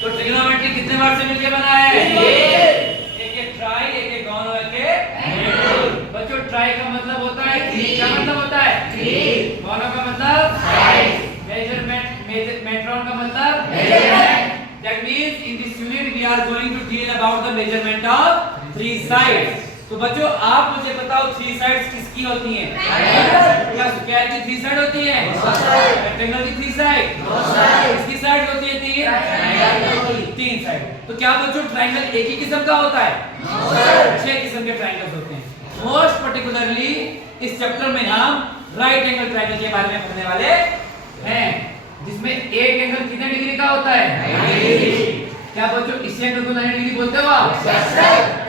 तो ट्रिग्नोमेट्री कितने वर्ड से मिलकर बना है? एक एक ट्राई, एक एक गॉन, एक एक बच्चों ट्राई का मतलब होता है थ्री। क्या मतलब होता है? थ्री। गॉन का मतलब साइज। मेजरमेंट, मेट्रॉन का मतलब measurement. That means in this unit we are going to deal about the measurement of three sides. तो बच्चों आप मुझे बताओ थ्री साइड्स किसकी होती हैं? क्या स्क्वायर की थ्री साइड होती है? रेक्टेंगल की थ्री साइड? किसकी साइड होती है? तीन साइड। तो क्या बच्चों ट्रायंगल एक ही किस्म का होता है? 6 किस्म के ट्रायंगल्स होते हैं। मोस्ट पर्टिकुलरली इस चैप्टर में हम राइट एंगल ट्रायंगल के बारे में पढ़ने वाले हैं, जिसमें एक एंगल कितने डिग्री का होता है? 90। क्या बच्चों इस एंगल को 90 डिग्री बोलते हो आप?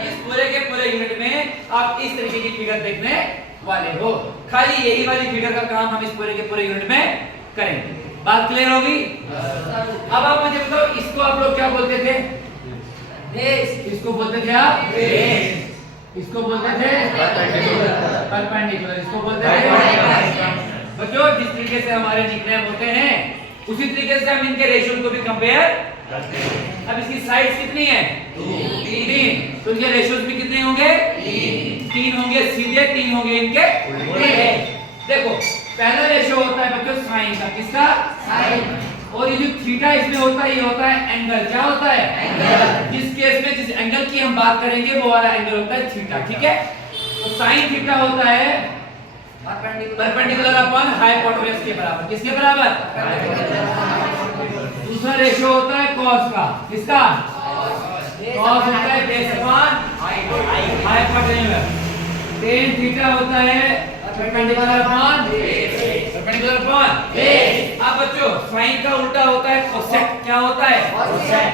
इस पूरे के पूरे यूनिट में आप इस तरीके की फिगर देखने वाले हो। खाली यही वाली फिगर का काम हम इस पूरे के पूरे यूनिट में करेंगे। बात क्लियर होगी? अब आप मुझे बताओ इसको आप लोग क्या बोलते थे? बेस। इसको बोलते थे आप बेस। इसको बोलते थे परपेंडिकुलर। इसको बोलते थे बच्चों जिस तरीके से हमारे निकनेम होते हैं उसी तरीके से हम इनके रेशियो को भी कंपेयर करते हैं। अब इसकी साइड्स कितनी है? 3। तो इनके रेशियोज भी कितने होंगे? 3 होंगे सीधे, 3 होंगे इनके उल्टे। देखो पहला रेशियो होता है बच्चों साइन का। किसका? साइन। और ये जो थीटा इसमें होता है ये होता है एंगल। क्या होता है? एंगल। जिस केस में जिस एंगल की हम बात करेंगे वो वाला एंगल होता है थीटा। ठीक है, तो साइन थीटा होता है परपेंडिकुलर अपॉन हाइपोटेन्यूज के बराबर। किसके बराबर? दूसरा रेशियो होता है कॉस का। किसका? कॉस होता है base upon hypotenuse. tan theta होता है perpendicular upon base. Perpendicular upon base. अब बच्चों साइन का उल्टा होता है कोसेक। क्या होता है? कोसेक।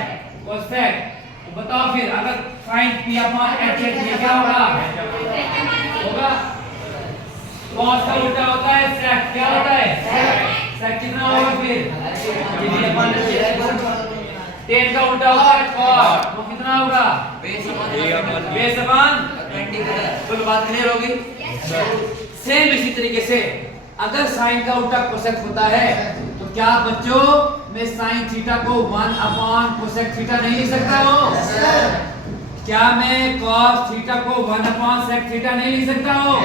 कोसेक। तो बताओ फिर अगर साइन p अपॉन h ये क्या होगा? कॉस का उल्टा होता है सेक। क्या होता है? सेक कितना होगा फिर? tan का उल्टा होता है कॉस, वो कितना होगा? Base upon perpendicular. तो बात क्लियर होगी? सेम इसी तरीके से अगर साइन का उल्टा कोसेक होता है तो क्या बच्चों मैं साइन थीटा को 1 अपॉन कोसेक थीटा नहीं लिख सकता हूँ? क्या मैं कॉस थीटा को 1 अपॉन सेक थीटा नहीं लिख सकता हूँ?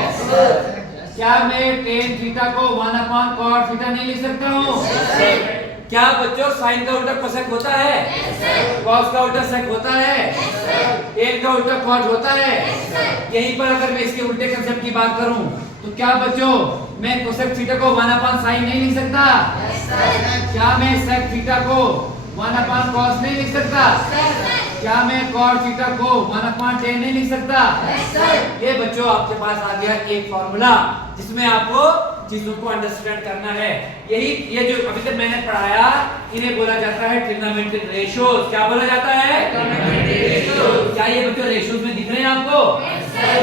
क्या मैं tan थीटा को 1 अपॉन cot थीटा नहीं लिख सकता हूँ? क्या बच्चों साइन का उल्टा कोसेक होता है? cos का उल्टा सेक होता है? tan का उल्टा cot होता है? यहीं पर अगर मैं इसके उल्टे कंसेप्ट की बात करूं तो क्या बच्चों मैं कोसेक थीटा को 1 अपॉन साइन नहीं लिख सकता? क्या मैं सेक थीटा को 1 अपॉन cos नहीं लिख सकता? क्या मैं cot थीटा को 1 अपॉन tan नहीं लिख सकता? ये बच्चों आपके पास आ गया एक फॉर्मूला जिसमें आपको चीजों को अंडरस्टैंड करना है। यही ये जो अभी तक मैंने पढ़ाया इन्हें बोला जाता है ट्रिग्नोमेट्रिक रेशियोज। क्या बोला जाता है? Trigonometric ratios. क्या ये बच्चों रेशियोज में दिख रहे हैं आपको?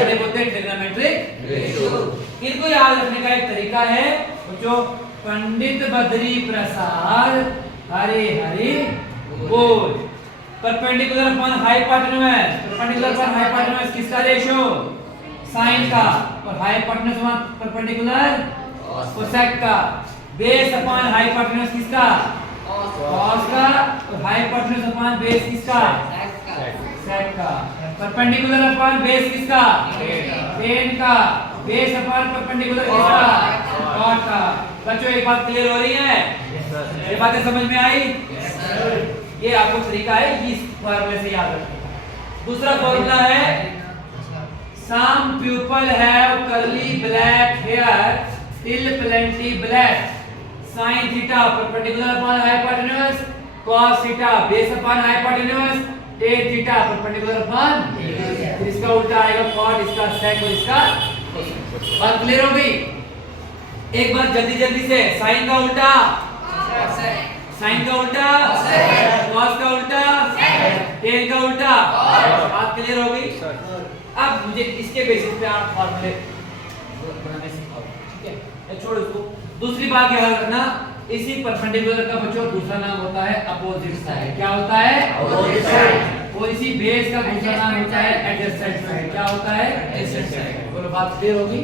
इन्हें बोलते हैं ट्रिग्नोमेट्रिक रेशियोज। इनको याद रखने का एक तरीका है बच्चों, पंडित बद्री प्रसाद हरे हरे बोल। Perpendicular upon hypotenuse. Perpendicular upon hypotenuse किसका रेशियो? साइन का। और हाइपोटेन्यूज अपॉन परपेंडिकुलर कोसेक का। बेस अपॉन हाइपोटेन्यूज किसका? कॉस का। और हाइपोटेन्यूज अपॉन बेस किसका? सेक का। परपेंडिकुलर अपॉन बेस किसका? tan का। बेस अपॉन परपेंडिकुलर किसका? cot का। बच्चों एक बात क्लियर हो रही है? ये बातें समझ में आई? ये आपको तरीका है इस फॉर्मूले से याद रखने का। दूसरा फॉर्मूला है some people have curly black hair till plenty black sin theta perpendicular upon hypotenuse cos theta base upon hypotenuse tan theta perpendicular upon फिर इसका उल्टा आएगा cot, इसका sec और इसका बात क्लियर हो गई? एक बार जल्दी जल्दी से साइन का उल्टा साइन का उल्टा cos का उल्टा tan का उल्टा। बात क्लियर हो गई? अब मुझे इसके बेसिस पे आप फॉर्मूले बनाने सिखाओ। ठीक है, छोड़ो इसको। दूसरी बात याद रखना, इसी परपेंडिकुलर का बच्चों दूसरा नाम होता है अपोजिट साइड। क्या होता है? Opposite side. और इसी बेस का दूसरा नाम होता है एडजेसेंट साइड। क्या होता है? Adjacent side. बोलो बात क्लियर होगी?